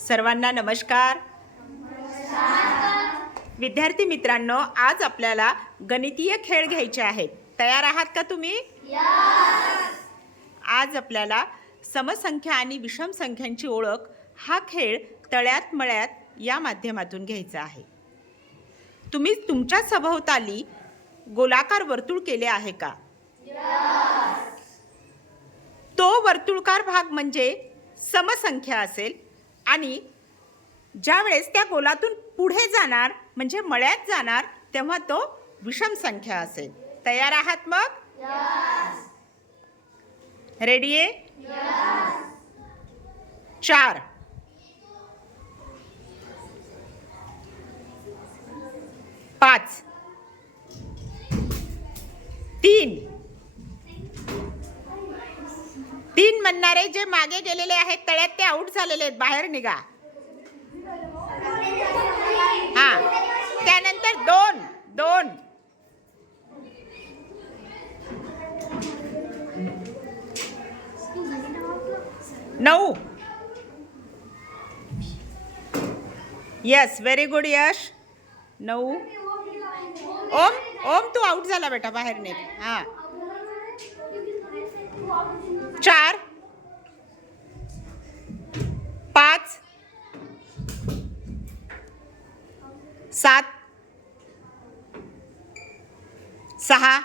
सर्वांना नमस्कार। विद्यार्थी मित्रांनो, आज आपल्याला गणितीय खेळ घ्यायचे आहेत। तयार आहात का तुम्ही? आज आपल्याला समसंख्या आणि विषम संख्यांची ओळख हा खेळ तळ्यात मळ्यात या माध्यमातून घ्यायचा आहे। तुम्ही तुमच्या सभोवताली गोलाकार वर्तुळ केले आहे का? तो वर्तुळकार भाग म्हणजे समसंख्या असेल आणि ज्यावेळेस त्या गोलातून पुढे जाणार म्हणजे मळ्यात जाणार तेव्हा तो विषम संख्या असेल। तयार आहात मग? रेडी आहे? 4 5 3 3 म्हणणारे जे मागे गेलेले आहेत तळ्यात ते आउट झालेले आहेत, बाहेर निघा। त्यानंतर 2 2 9 यस व्हेरी गुड यश 9 ओम ओम तू आउट झाला बेटा, बाहेर निघ। 4 5 7 6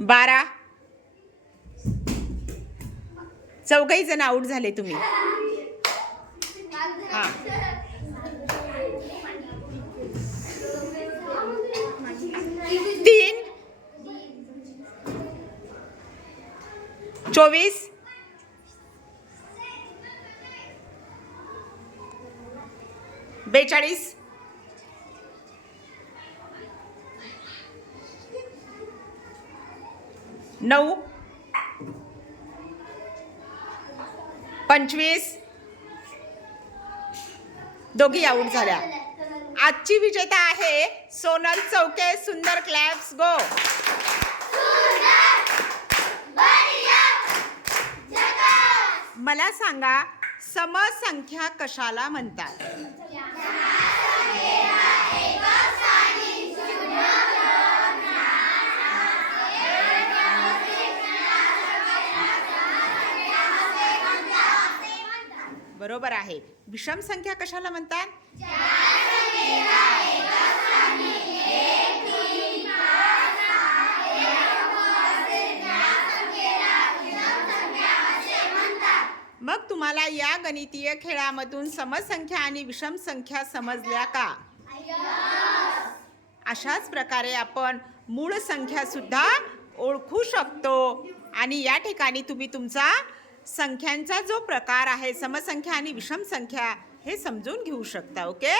12 चौघही जण आउट झाले तुम्ही। 3 24 42 9 25 दोघी आउट झाल्या। आजची विजेता आहे सोनल चौके। सुंदर क्लॅप्स गो। मला सांगा, समसंख्या कशाला म्हणतात? बरोबर आहे। विषम संख्या कशाला म्हणतात? मग तुम्हाला या गणितीय खेळामधून समसंख्या आणि विषम संख्या समजल्या का? अशाच प्रकारे आपण मूळ संख्या सुद्धा ओळखू शकतो आणि या ठिकाणी तुम्ही तुमचा संख्यांचा जो प्रकार आहे समसंख्या आणि विषम संख्या हे समजून घेऊ शकता। ओके।